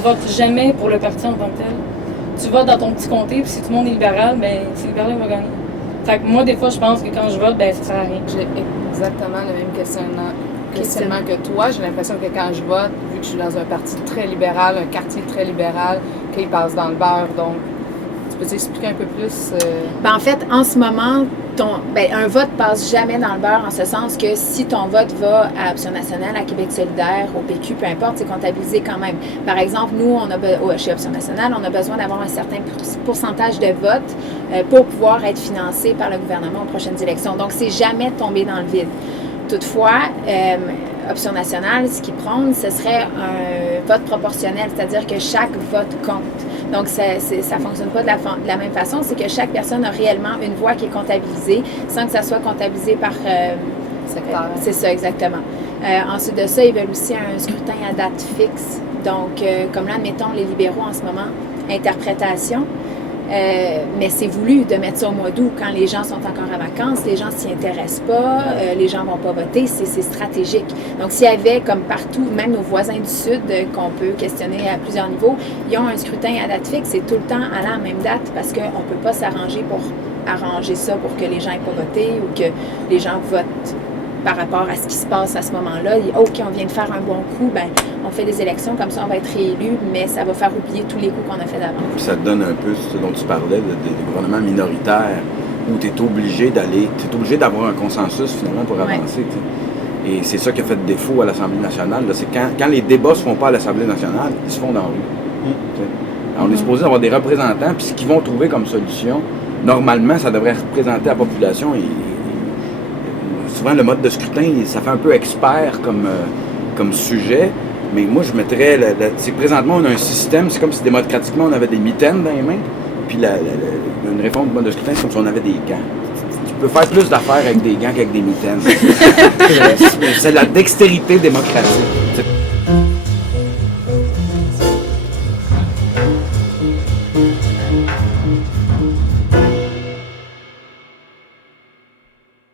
vote jamais pour le parti en tant que tel. Tu votes dans ton petit comté, puis si tout le monde est libéral, ben c'est libéral qui va gagner. Fait que moi, des fois, je pense que quand je vote, ben ça sert à rien. J'ai exactement le même questionnement que toi. J'ai l'impression que quand je vote, vu que je suis dans un parti très libéral, un quartier très libéral, qu'il passe dans le beurre, donc tu peux t'expliquer un peu plus? Ben, en fait, en ce moment, un vote passe jamais dans le beurre, en ce sens que si ton vote va à Option nationale, à Québec solidaire, au PQ, peu importe, c'est comptabilisé quand même. Par exemple, nous, chez Option nationale, on a besoin d'avoir un certain pourcentage de votes pour pouvoir être financé par le gouvernement aux prochaines élections. Donc, c'est jamais tombé dans le vide. Toutefois, Option nationale, ce qui prône, ce serait un vote proportionnel, c'est-à-dire que chaque vote compte. Donc, ça ne fonctionne pas de la même façon. C'est que chaque personne a réellement une voix qui est comptabilisée sans que ça soit comptabilisé par... secteur. C'est ça, exactement. Ensuite de ça, ils veulent aussi un scrutin à date fixe. Donc, comme là, admettons, les libéraux en ce moment, interprétation. Mais c'est voulu de mettre ça au mois d'août quand les gens sont encore en vacances, les gens s'y intéressent pas, les gens vont pas voter, c'est stratégique. Donc, s'il y avait, comme partout, même nos voisins du Sud, qu'on peut questionner à plusieurs niveaux, ils ont un scrutin à date fixe, c'est tout le temps à la même date parce qu'on ne peut pas s'arranger pour arranger ça pour que les gens n'aient pas voté ou que les gens votent par rapport à ce qui se passe à ce moment-là. OK, on vient de faire un bon coup, ben on fait des élections, comme ça on va être réélu, mais ça va faire oublier tous les coups qu'on a fait d'avant. Puis ça te donne un peu ce dont tu parlais, des gouvernements minoritaires, où tu es obligé d'avoir un consensus finalement pour avancer. Ouais. Et c'est ça qui a fait défaut à l'Assemblée nationale. Là, c'est quand les débats ne se font pas à l'Assemblée nationale, ils se font dans la rue. Alors, on est supposé avoir des représentants, puis ce qu'ils vont trouver comme solution, normalement, ça devrait représenter la population. Et souvent, le mode de scrutin, ça fait un peu expert comme sujet, mais moi, je mettrais... présentement, on a un système, c'est comme si démocratiquement, on avait des mitaines dans les mains, puis une réforme du mode de scrutin, c'est comme si on avait des gants. Tu peux faire plus d'affaires avec des gants qu'avec des mitaines. C'est la dextérité démocratique.